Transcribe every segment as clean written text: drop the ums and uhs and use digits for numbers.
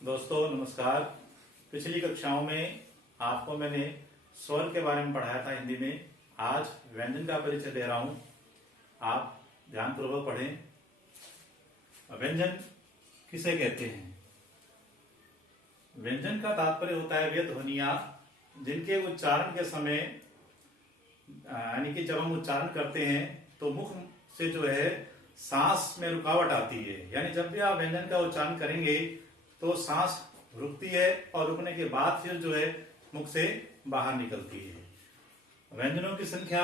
दोस्तों नमस्कार। पिछली कक्षाओं में आपको मैंने स्वर के बारे में पढ़ाया था हिंदी में। आज व्यंजन का परिचय दे रहा हूं, आप ध्यानपूर्वक पढ़ें। व्यंजन किसे कहते हैं? व्यंजन का तात्पर्य होता है वे ध्वनियां जिनके उच्चारण के समय यानी कि जब हम उच्चारण करते हैं तो मुख से जो है सांस में रुकावट आती है। यानी जब भी आप व्यंजन का उच्चारण करेंगे तो सांस रुकती है और रुकने के बाद फिर जो है मुख से बाहर निकलती है। व्यंजनों की संख्या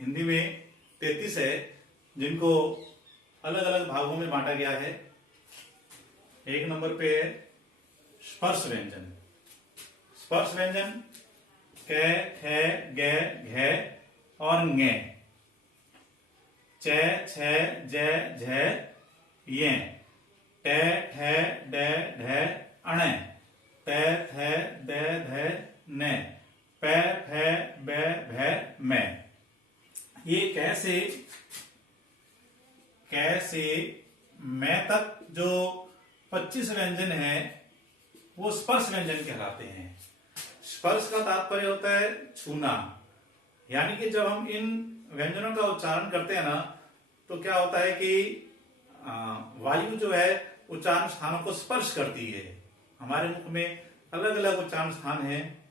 हिंदी में 33 है, जिनको अलग अलग भागों में बांटा गया है। एक नंबर पे है स्पर्श व्यंजन। स्पर्श व्यंजन क, ख, ग, घ और ङ। च, छ, ज, झ, य। ट, ठ, ड, ढ, अण। ट, थ, द, ध, न। प, फ, ब, भ, म। ये कैसे मैं तक जो 25 व्यंजन है वो स्पर्श व्यंजन कहलाते हैं। स्पर्श का तात्पर्य होता है छूना। यानी कि जब हम इन व्यंजनों का उच्चारण करते हैं ना तो क्या होता है कि वायु जो है उच्चारण स्थानों को स्पर्श करती है। हमारे मुख में अलग अलग उच्चारण स्थान हैं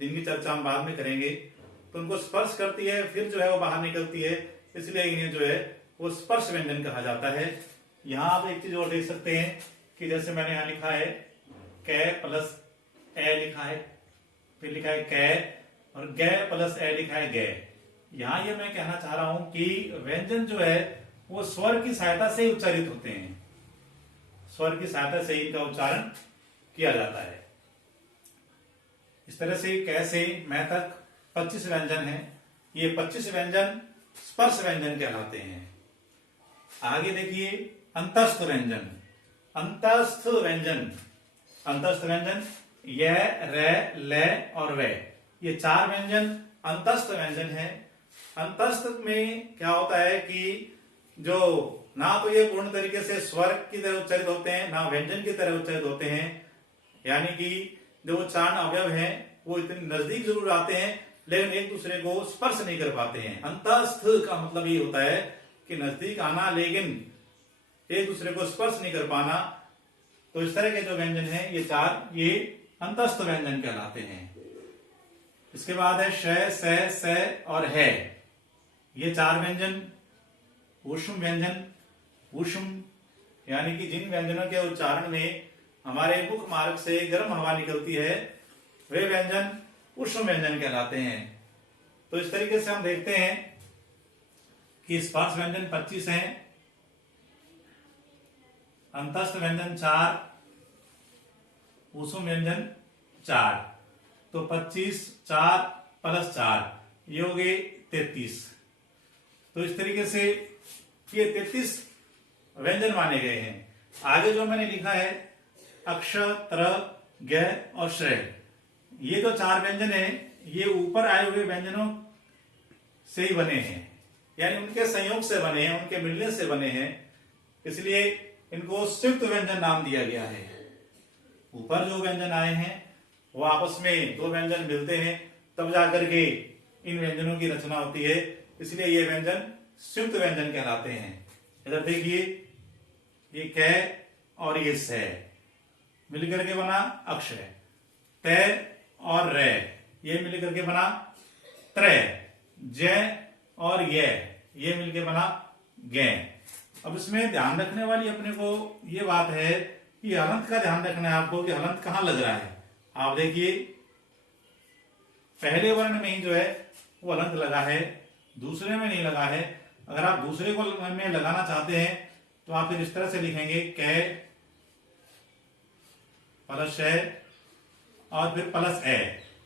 जिनकी चर्चा हम बाद में करेंगे, तो उनको स्पर्श करती है, फिर जो है वो बाहर निकलती है, इसलिए इन्हें जो है वो स्पर्श व्यंजन कहा जाता है। यहाँ आप एक चीज और देख सकते हैं कि जैसे मैंने यहाँ लिखा है क प्लस ए लिखा है, फिर लिखा है क और ग प्लस ए लिखा है ग। यहाँ ये मैं कहना चाह रहा हूं कि व्यंजन जो है वो स्वर की सहायता से ही उच्चारित होते हैं। स्वर की सहायता से इनका उच्चारण किया जाता है। इस तरह से कैसे मैं तक 25 व्यंजन है। ये 25 व्यंजन स्पर्श व्यंजन कहलाते हैं। आगे देखिए अंतस्थ व्यंजन। अंतस्थ व्यंजन य, र, ल और व, ये 4 व्यंजन अंतस्थ व्यंजन है। अंतस्थ में क्या होता है कि जो ना तो ये पूर्ण तरीके से स्वर की तरह उच्चारित होते हैं, ना व्यंजन की तरह उच्चारित होते हैं। यानी कि जो उच्चारण अवयव हैं वो इतने नजदीक जरूर आते हैं लेकिन एक दूसरे को स्पर्श नहीं कर पाते हैं। अंतस्थ का मतलब ये होता है कि नजदीक आना लेकिन एक दूसरे को स्पर्श नहीं कर पाना। तो इस तरह के जो व्यंजन हैं ये 4 ये अंतस्थ व्यंजन कहलाते हैं। इसके बाद है श, स और है। ये 4 व्यंजन ऊष्म व्यंजन। ऊष्म यानी कि जिन व्यंजनों के उच्चारण में हमारे मुख मार्ग से गर्म हवा निकलती है वे व्यंजन ऊष्म व्यंजन कहलाते हैं। तो इस तरीके से हम देखते हैं कि स्पर्श व्यंजन 25 हैं, अंतस्थ व्यंजन 4, ऊष्म व्यंजन 4। तो 25 4 प्लस 4 ये हो गए 33। तो इस तरीके से ये 33 व्यंजन माने गए हैं। आगे जो मैंने लिखा है अक्ष, त्र, ग और श्रेय, ये जो 4 व्यंजन है ये ऊपर आए हुए व्यंजनों से ही बने हैं, यानी उनके संयोग से बने हैं, उनके मिलने से बने हैं, इसलिए इनको संयुक्त व्यंजन नाम दिया गया है। ऊपर जो व्यंजन आए हैं वो आपस में 2 व्यंजन मिलते हैं तब जाकर के इन व्यंजनों की रचना होती है, इसलिए ये व्यंजन संयुक्त व्यंजन कहलाते हैं। इधर देखिए ये क और ये स मिलकर के बना अक्षर। त और र ये मिलकर के बना त्रय। ज और ये मिलकर बना ग। अब इसमें ध्यान रखने वाली अपने को ये बात है कि हलंत का ध्यान रखना है आपको कि हलंत कहां लग रहा है। आप देखिए पहले वर्ण में ही जो है वो हलंत लगा है, दूसरे में नहीं लगा है। अगर आप दूसरे को में लगाना चाहते हैं तो आप फिर इस तरह से लिखेंगे क प्लस और फिर प्लस ए,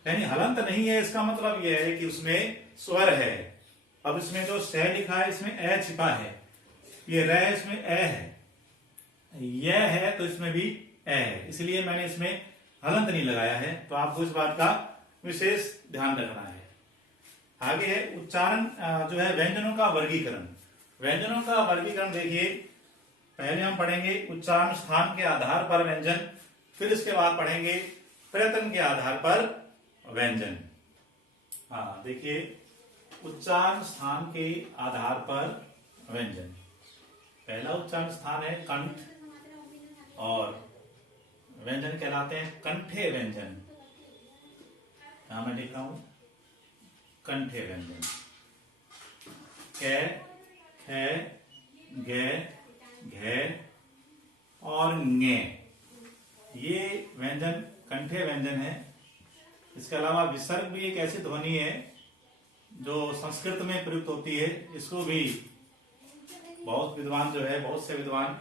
यानी हलंत नहीं है। इसका मतलब यह है कि उसमें स्वर है। अब इसमें जो स लिखा है इसमें ए छिपा है, ये र इसमें ए है, यह है तो इसमें भी ए है, इसलिए मैंने इसमें हलंत नहीं लगाया है। तो आपको इस बात का विशेष ध्यान रखना है। आगे है उच्चारण जो है व्यंजनों का वर्गीकरण। व्यंजनों का वर्गीकरण देखिए, पहले हम पढ़ेंगे उच्चारण स्थान के आधार पर व्यंजन, फिर इसके बाद पढ़ेंगे प्रयत्न के आधार पर व्यंजन। हाँ देखिए, उच्चारण स्थान के आधार पर व्यंजन। पहला उच्चारण स्थान है कंठ और व्यंजन कहलाते हैं कंठे व्यंजन। यहां मैं लिख रहा हूं कंठे व्यंजन। कै, ख, ग, घ और ङे, ये व्यंजन कंठे व्यंजन है। इसके अलावा विसर्ग भी एक ऐसी ध्वनि है जो संस्कृत में प्रयुक्त होती है। इसको भी बहुत विद्वान जो है, बहुत से विद्वान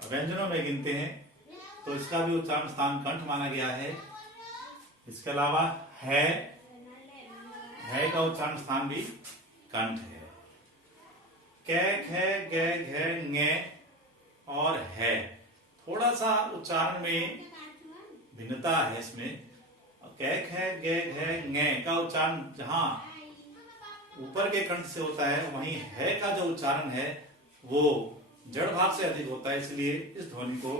व्यंजनों में गिनते हैं, तो इसका भी उच्चारण स्थान कंठ माना गया है। इसके अलावा है का उच्चारण स्थान भी कंठ है। कै, ख, ग, घ, ङे और है, थोड़ा सा उच्चारण में भिन्नता है इसमें। कै, ख, ग, घ, ङे का उच्चारण जहां ऊपर के कंठ से होता है, वहीं है का जो उच्चारण है वो जड़ भाग से अधिक होता है, इसलिए इस ध्वनि को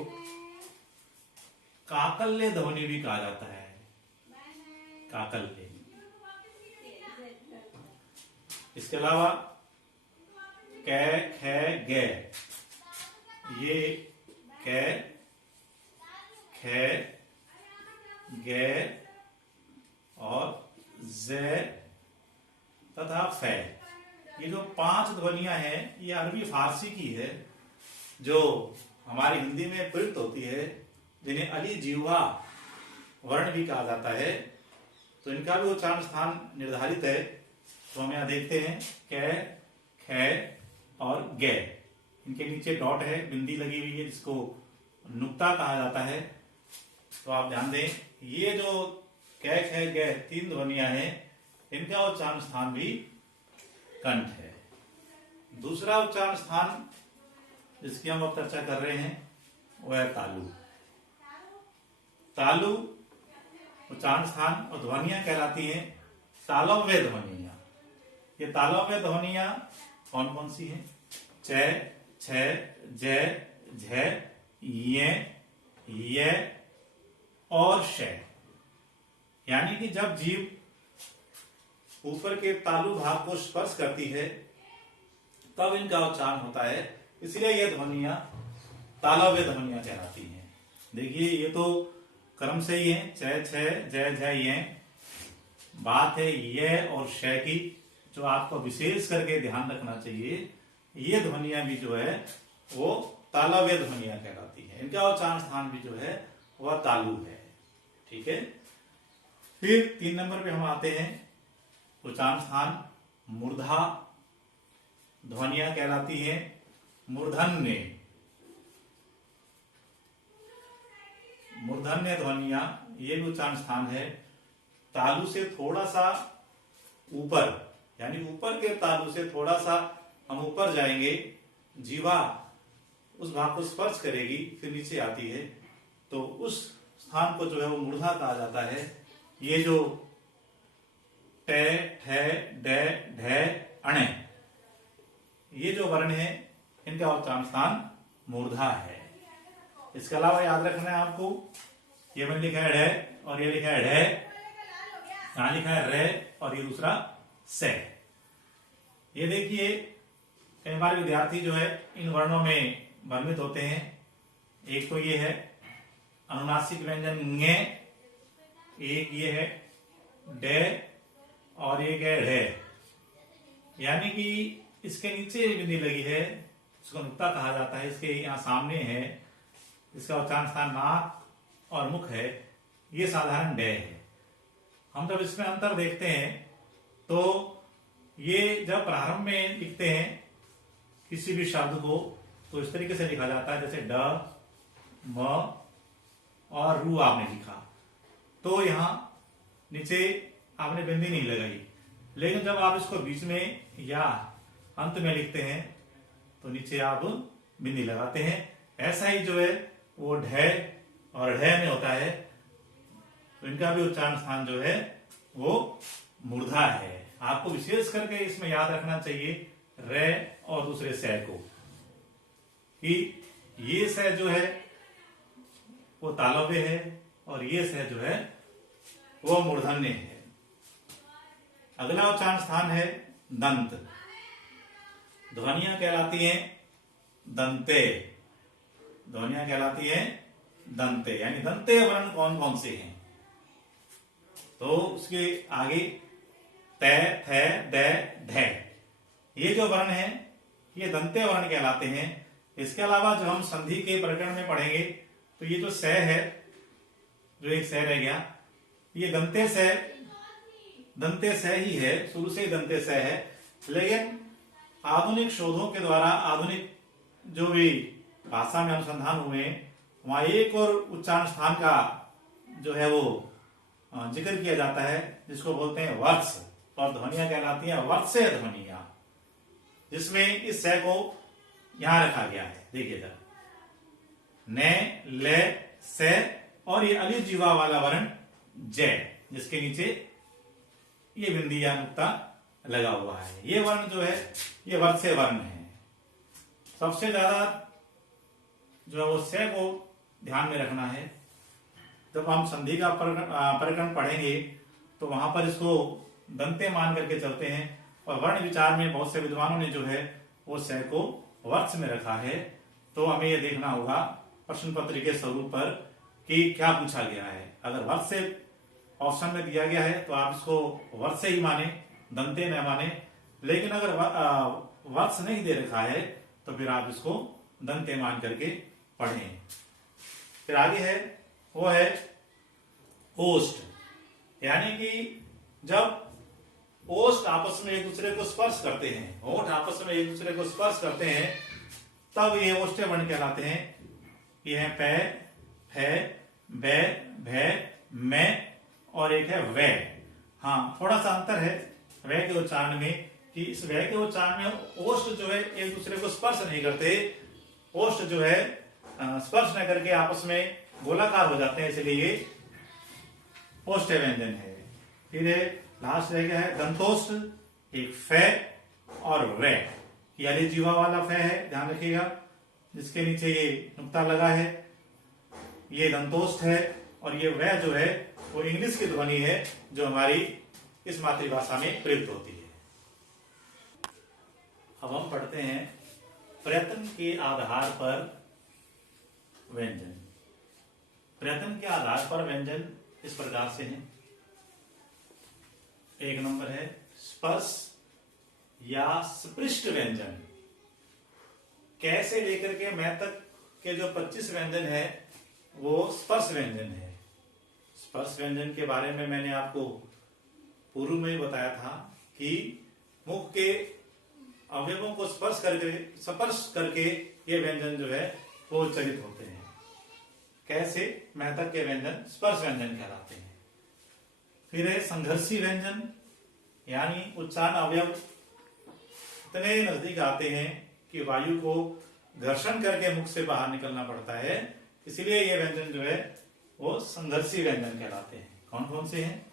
काकल्य ध्वनि भी कहा जाता है। काकल्य। इसके अलावा कै, ख, ग, ये कै, ख, ग और ज तथा फै, ये जो 5 ध्वनियां हैं, ये अरबी फारसी की है जो हमारी हिंदी में प्रयुक्त होती है, जिन्हें अली जिह्वा वर्ण भी कहा जाता है। तो इनका भी उच्चारण स्थान निर्धारित है। तो हम यहां देखते हैं कै, ख और ग, इनके नीचे डॉट है, बिंदी लगी हुई है, जिसको नुक्ता कहा जाता है। तो आप ध्यान दें, ये जो कै, ख, ग 3 ध्वनियां हैं, इनका उच्चारण स्थान भी कंठ है। दूसरा उच्चारण स्थान जिसकी हम अब चर्चा कर रहे हैं वह है तालु। तालु उच्चारण स्थान और ध्वनियां कहलाती हैं तालव्य ध्वनियां। ये तालव्य ध्वनियां कौन कौन सी हैं? च, छ, ज, झ, य और श। यानी कि जब जीभ ऊपर के तालु भाग को स्पर्श करती है तब इनका उच्चारण होता है, इसलिए ये ध्वनियां तालव्य ध्वनियां कहलाती हैं। देखिए, ये तो क्रम से ही है, च, छ, ज, झ, य। बात है ये और श की, जो आपको विशेष करके ध्यान रखना चाहिए। ये ध्वनियां भी जो है वो तालव्य ध्वनियां कहलाती हैं। इनका उच्चारण स्थान भी जो है वह तालु है। ठीक है। फिर 3 नंबर पे हम आते हैं, उच्चारण स्थान मूर्धा ध्वनियां कहलाती हैं मूर्धन्य। मूर्धन्य ध्वनियां, ये भी उच्चारण स्थान है तालु से थोड़ा सा ऊपर, यानी ऊपर के तालु से थोड़ा सा हम ऊपर जाएंगे, जीवा उस भाग को स्पर्श करेगी, फिर नीचे आती है, तो उस स्थान को जो है वो मूर्धा कहा जाता है। ये जो ट, ठ, ड, ढ, अण, ये जो वर्ण है इनका उच्चारण स्थान मूर्धा है। इसके अलावा याद रखना है आपको, ये मैंने लिखा है ढ और ये लिखा है ढ, यहां लिखा है र और ये दूसरा से। ये देखिए, कई बार विद्यार्थी जो है इन वर्णों में भ्रमित होते हैं। एक तो ये है अनुनासिक व्यंजन ङ, एक ये है ड और एक है ढ, यानी कि इसके नीचे बिंदी लगी है, इसको नुक्ता कहा जाता है। इसके यहाँ सामने है, इसका उच्चारण स्थान नाक और मुख है, ये साधारण ड है। हम जब इसमें अंतर देखते हैं तो ये जब प्रारंभ में लिखते हैं किसी भी शब्द को, तो इस तरीके से लिखा जाता है, जैसे ड, म और रू आपने लिखा, तो यहां नीचे आपने बिंदी नहीं लगाई। लेकिन जब आप इसको बीच में या अंत में लिखते हैं तो नीचे आप बिंदी लगाते हैं। ऐसा ही जो है वो ढ और ढ में होता है, तो इनका भी उच्चारण स्थान जो है वो मूर्धा है। आपको विशेष करके इसमें याद रखना चाहिए रे और दूसरे स को, कि ये स जो है वो तालव्य है और ये स जो है वो मूर्धन्य है। अगला उच्चारण स्थान है दंत। ध्वनियां कहलाती हैं दंते। ध्वनियां कहलाती हैं दंते, यानी दंते वर्ण कौन कौन से हैं? तो उसके आगे त, थ, द, ध, ये जो वर्ण है ये दंते वर्ण कहलाते हैं। इसके अलावा जो हम संधि के प्रकरण में पढ़ेंगे तो ये जो स है, जो एक स रह गया, ये दंते स ही है, शुरू से ही दंते स है। लेकिन आधुनिक शोधों के द्वारा, आधुनिक जो भी भाषा में अनुसंधान हुए, वहां एक और उच्चारण स्थान का जो है वो जिक्र किया जाता है, जिसको बोलते हैं वर्ष, और ध्वनियां कहलाती हैं वर्षीय ध्वनियां, जिसमें इस स को यहां रखा गया है। देखिए जरा, न, ले, से और ये अली जीवा वाला वर्ण जय, जिसके नीचे ये बिंदी या नुक्ता लगा हुआ है, ये वर्ण जो है ये वर्षीय वर्ण है। सबसे ज्यादा जो है वो से को ध्यान में रखना है। जब हम संधि का प्रकरण पढ़ेंगे तो वहां पर इसको दंते मान करके चलते हैं, और वर्ण विचार में बहुत से विद्वानों ने जो है वो से को वर्ष में रखा है। तो हमें यह देखना होगा प्रश्न पत्र के स्वरूप पर कि क्या पूछा गया है। अगर वर्ष से ऑप्शन में दिया गया है तो आप इसको वर्ष से ही माने, दंते न माने। लेकिन अगर वर्ष नहीं दे रखा है तो फिर आप इसको दंते मान करके पढ़ें। फिर आगे है वो है ओष्ठ, यानी कि जब ओष्ठ आपस में एक दूसरे को स्पर्श करते हैं, होठ आपस में एक दूसरे को स्पर्श करते हैं, तब ये ओष्ठ्य वर्ण कहलाते हैं। ये है पै, फै, बै, भै, मै और एक है वै। हाँ, थोड़ा सा अंतर है वै के उच्चारण में, कि इस वै के उच्चारण में ओष्ठ जो है एक दूसरे को स्पर्श नहीं करते, ओष्ठ जो है स्पर्श न करके आपस में गोलाकार हो जाते हैं, इसलिए ये ओष्ठ्य व्यंजन है। फिर लास्ट रह गया है दंतोष्ठ, एक फै और वै, यानी जीवा वाला फै है, ध्यान रखिएगा, जिसके नीचे ये नुक्ता लगा है, ये दंतोष्ठ है। और ये वै जो है वो इंग्लिश की ध्वनि है जो हमारी इस मातृभाषा में प्रयुक्त होती है। अब हम पढ़ते हैं प्रयत्न के आधार पर व्यंजन। प्रयत्न के आधार पर व्यंजन इस प्रकार से हैं। एक नंबर है स्पर्श या स्पृष्ट व्यंजन। कैसे लेकर के मैं तक के जो 25 व्यंजन है वो स्पर्श व्यंजन है। स्पर्श व्यंजन के बारे में मैंने आपको पूर्व में ही बताया था कि मुख के अवयवों को स्पर्श करके ये व्यंजन जो है वो उच्चारित होते हैं। कैसे? मैथक के व्यंजन स्पर्श व्यंजन कहलाते हैं। फिर है संघर्षी व्यंजन, यानी उच्चारण अवयव इतने नजदीक आते हैं कि वायु को घर्षण करके मुख से बाहर निकलना पड़ता है, इसलिए ये व्यंजन जो है वो संघर्षी व्यंजन कहलाते हैं। कौन कौन से हैं?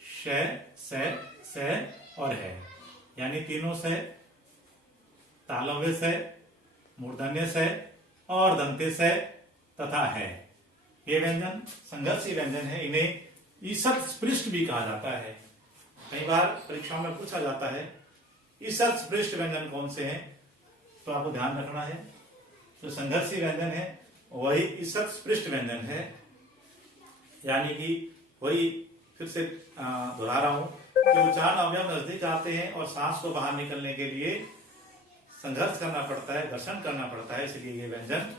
श, और है, यानी तीनों से, तालव्य से, मूर्धन्य से और दंते से तथा है। ये व्यंजन संघर्षी व्यंजन है। इन्हें ईषत् स्पृष्ट भी कहा जाता है। कई बार परीक्षाओं में पूछा जाता है ईषत् स्पृष्ट व्यंजन कौन से हैं, तो आपको ध्यान रखना है जो संघर्षी व्यंजन है वही ईषत् स्पृष्ट व्यंजन है, यानी कि वही फिर से दोहरा रहा हूं कि उच्चारण अवयव नजदीक आते हैं और सांस को बाहर निकलने के लिए संघर्ष करना पड़ता है, घर्षण करना पड़ता है, इसलिए ये व्यंजन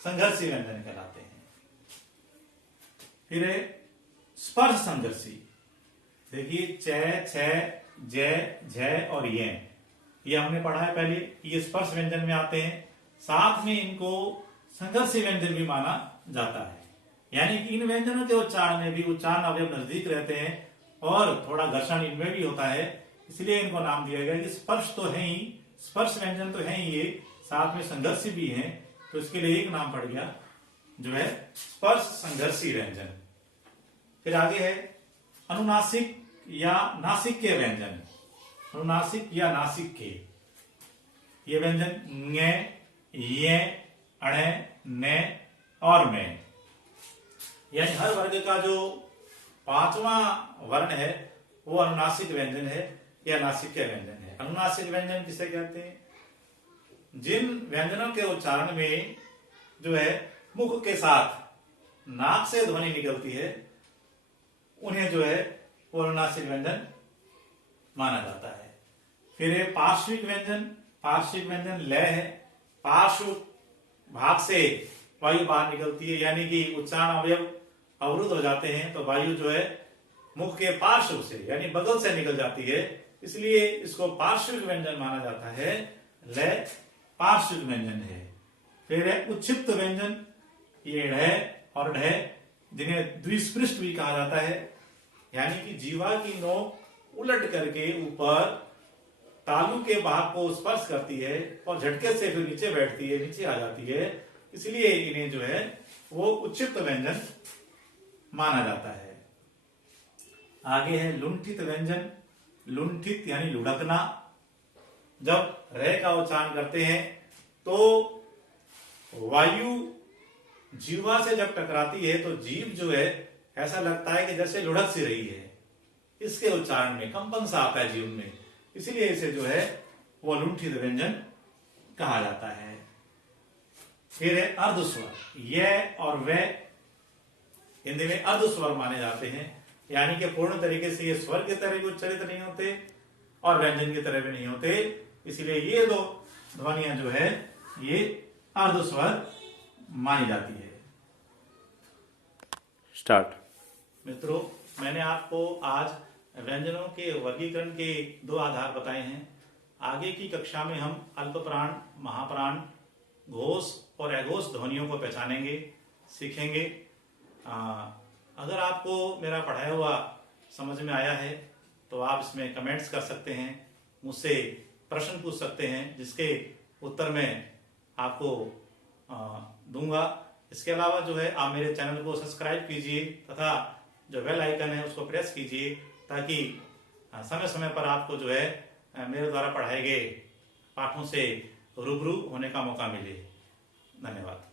संघर्षी व्यंजन कहलाते हैं। फिर है स्पर्श संघर्षी। देखिए च, छ, जय, झ और ये हमने पढ़ा है पहले, ये स्पर्श व्यंजन में आते हैं। साथ में इनको संघर्षी व्यंजन भी माना जाता है, यानी कि इन व्यंजनों के उच्चारण में भी उच्चारण अवयव नजदीक रहते हैं और थोड़ा घर्षण इनमें भी होता है, इसलिए इनको नाम दिया गया कि स्पर्श तो है ही, स्पर्श व्यंजन तो है ही, ये साथ में संघर्षी भी है, तो इसके लिए एक नाम पड़ गया जो है स्पर्श संघर्षी व्यंजन। फिर आगे है अनुनासिक या नासिक के व्यंजन। अनुनासिक या नासिक के ये व्यंजन ङ, ये, अणे, ने और में। यानी हर वर्ग का जो पांचवा वर्ण है वो अनुनासिक व्यंजन है या नासिक्य व्यंजन है। अनुनासिक व्यंजन किसे कहते हैं? जिन व्यंजनों के उच्चारण में जो है मुख के साथ नाक से ध्वनि निकलती है उन्हें जो है वो अनुनासिक व्यंजन माना जाता है। फिर है पार्श्विक व्यंजन। पार्श्विक व्यंजन लय है, पार्श्व भाग से वायु बाहर निकलती है, यानी कि उच्चारण अवयव अवरुद्ध हो जाते हैं तो वायु जो है मुख के पार्श्व से यानी बगल से निकल जाती है, इसलिए इसको पार्श्विक व्यंजन माना जाता है। लय पार्श्विक व्यंजन है। फिर है उच्छिप्त व्यंजन, ये ढ और ढ जिन्हें द्विस्पृष्ट भी कहा जाता है, यानी कि जीवा की नोक उलट करके ऊपर तालु के भाग को स्पर्श करती है और झटके से फिर नीचे बैठती है, नीचे आ जाती है, इसलिए इन्हें जो है वो उच्छिप्त व्यंजन माना जाता है। आगे है लुंठित व्यंजन। लुंठित यानी लुढ़कना। जब रे का उच्चारण करते हैं तो वायु जीवा से जब टकराती है तो जीभ जो है ऐसा लगता है कि जैसे लुढ़क सी रही है, इसके उच्चारण में कंपन सा आता है जीव में, इसलिए इसे जो है वो लुंठित व्यंजन कहा जाता है। फिर है अर्धस्वर। यह और वह हिंदी में अर्धस्वर माने जाते हैं, यानी कि पूर्ण तरीके से ये स्वर की तरह भी उच्चारित नहीं होते और व्यंजन की तरह भी नहीं होते, इसलिए ये दो ध्वनियां जो है ये अर्धस्वर मानी जाती है। स्टार्ट। मित्रों, मैंने आपको आज व्यंजनों के वर्गीकरण के दो आधार बताए हैं। आगे की कक्षा में हम अल्पप्राण, महाप्राण, घोष और अघोष ध्वनियों को पहचानेंगे, सीखेंगे। अगर आपको मेरा पढ़ाया हुआ समझ में आया है तो आप इसमें कमेंट्स कर सकते हैं, मुझसे प्रश्न पूछ सकते हैं जिसके उत्तर मैं आपको दूंगा। इसके अलावा जो है आप मेरे चैनल को सब्सक्राइब कीजिए तथा जो बेल आइकन है उसको प्रेस कीजिए ताकि समय समय पर आपको जो है मेरे द्वारा पढ़ाए गए पाठों से रूबरू होने का मौका मिले। धन्यवाद।